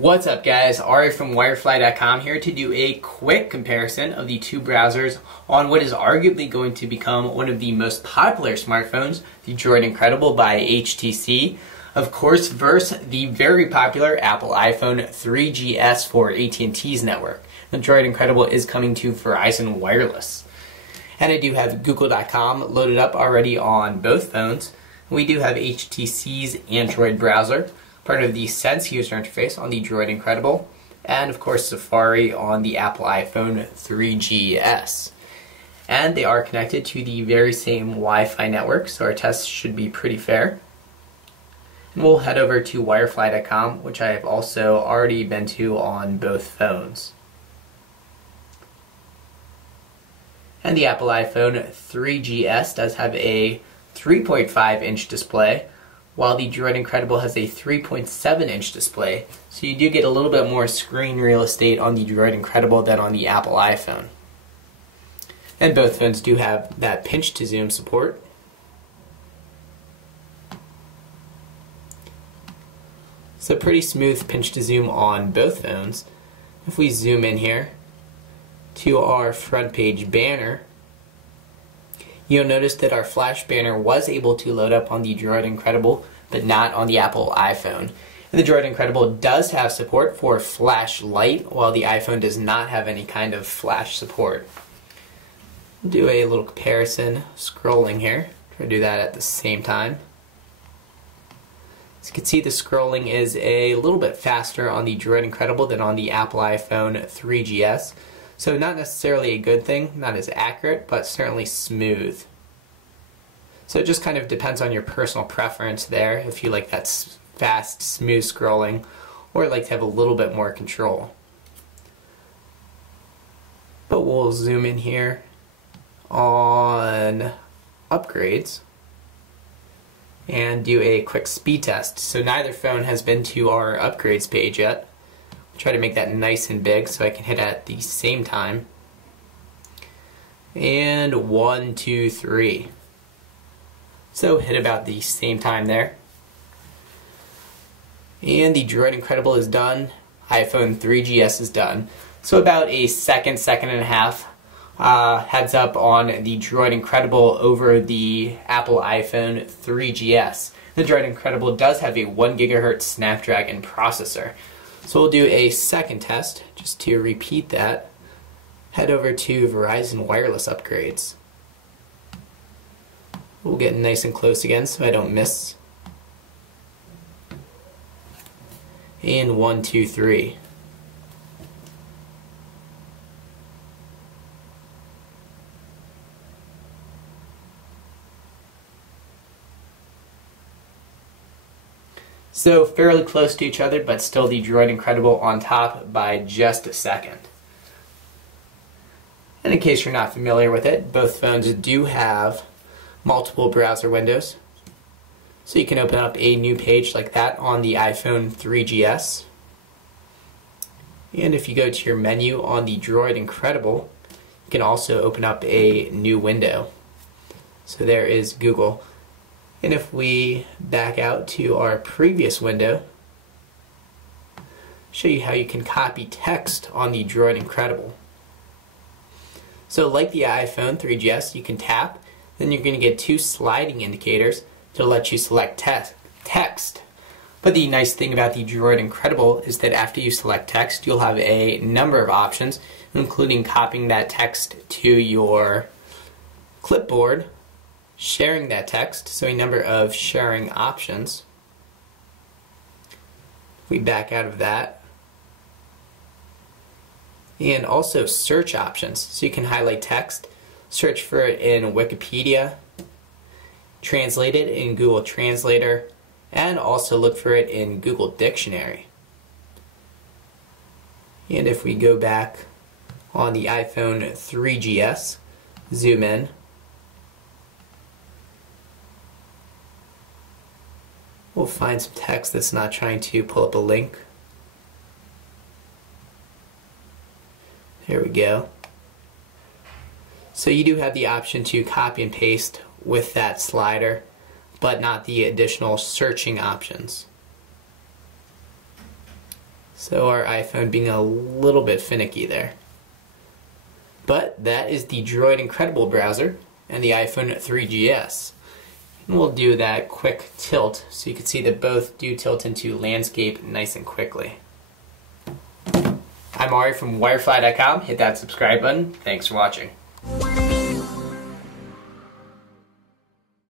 What's up guys, Ari from wirefly.com here to do a quick comparison of the two browsers on what is arguably going to become one of the most popular smartphones, the DROID Incredible by HTC, of course, versus the very popular Apple iPhone 3GS for AT&T's network. The DROID Incredible is coming to Verizon Wireless. And I do have Google.com loaded up already on both phones. We do have HTC's Android browser, part of the Sense user interface on the DROID Incredible, and of course Safari on the Apple iPhone 3GS. And they are connected to the very same Wi-Fi network, so our test should be pretty fair. And we'll head over to wirefly.com, which I have also already been to on both phones. And the Apple iPhone 3GS does have a 3.5-inch display, while the DROID Incredible has a 3.7-inch display, so you do get a little bit more screen real estate on the DROID Incredible than on the Apple iPhone. And both phones do have that pinch to zoom support. So pretty smooth pinch to zoom on both phones. If we zoom in here to our front page banner, you'll notice that our flash banner was able to load up on the DROID Incredible, but not on the Apple iPhone. And the DROID Incredible does have support for flash light, while the iPhone does not have any kind of flash support. We'll do a little comparison scrolling here. Try to do that at the same time. As you can see, the scrolling is a little bit faster on the DROID Incredible than on the Apple iPhone 3GS. So not necessarily a good thing, not as accurate, but certainly smooth. So it just kind of depends on your personal preference there, if you like that fast, smooth scrolling, or like to have a little bit more control. But we'll zoom in here on upgrades and do a quick speed test. So neither phone has been to our upgrades page yet. Try to make that nice and big so I can hit at the same time. And 1, 2, 3. So hit about the same time there. And the DROID Incredible is done. iPhone 3GS is done. So about a second and a half heads up on the DROID Incredible over the Apple iPhone 3GS. The DROID Incredible does have a 1 GHz Snapdragon processor. So we'll do a second test, just to repeat that. Head over to Verizon Wireless upgrades. We'll get nice and close again so I don't miss. And 1, 2, 3. So fairly close to each other, but still the DROID Incredible on top by just a second. And in case you're not familiar with it, both phones do have multiple browser windows. So you can open up a new page like that on the iPhone 3GS. And if you go to your menu on the DROID Incredible, you can also open up a new window. So there is Google. And if we back out to our previous window, show you how you can copy text on the DROID Incredible. So like the iPhone 3GS, you can tap, then you're going to get two sliding indicators to let you select text. But the nice thing about the DROID Incredible is that after you select text, you'll have a number of options, including copying that text to your clipboard, sharing that text, so a number of sharing options. We back out of that. And also search options, so you can highlight text, search for it in Wikipedia, translate it in Google Translator, and also look for it in Google Dictionary. And if we go back on the iPhone 3GS, zoom in, we'll find some text that's not trying to pull up a link. There we go. So you do have the option to copy and paste with that slider, but not the additional searching options. So our iPhone being a little bit finicky there. But that is the DROID Incredible browser and the iPhone 3GS. And we'll do that quick tilt so you can see that both do tilt into landscape nice and quickly. I'm Ari from wirefly.com. Hit that subscribe button. Thanks for watching.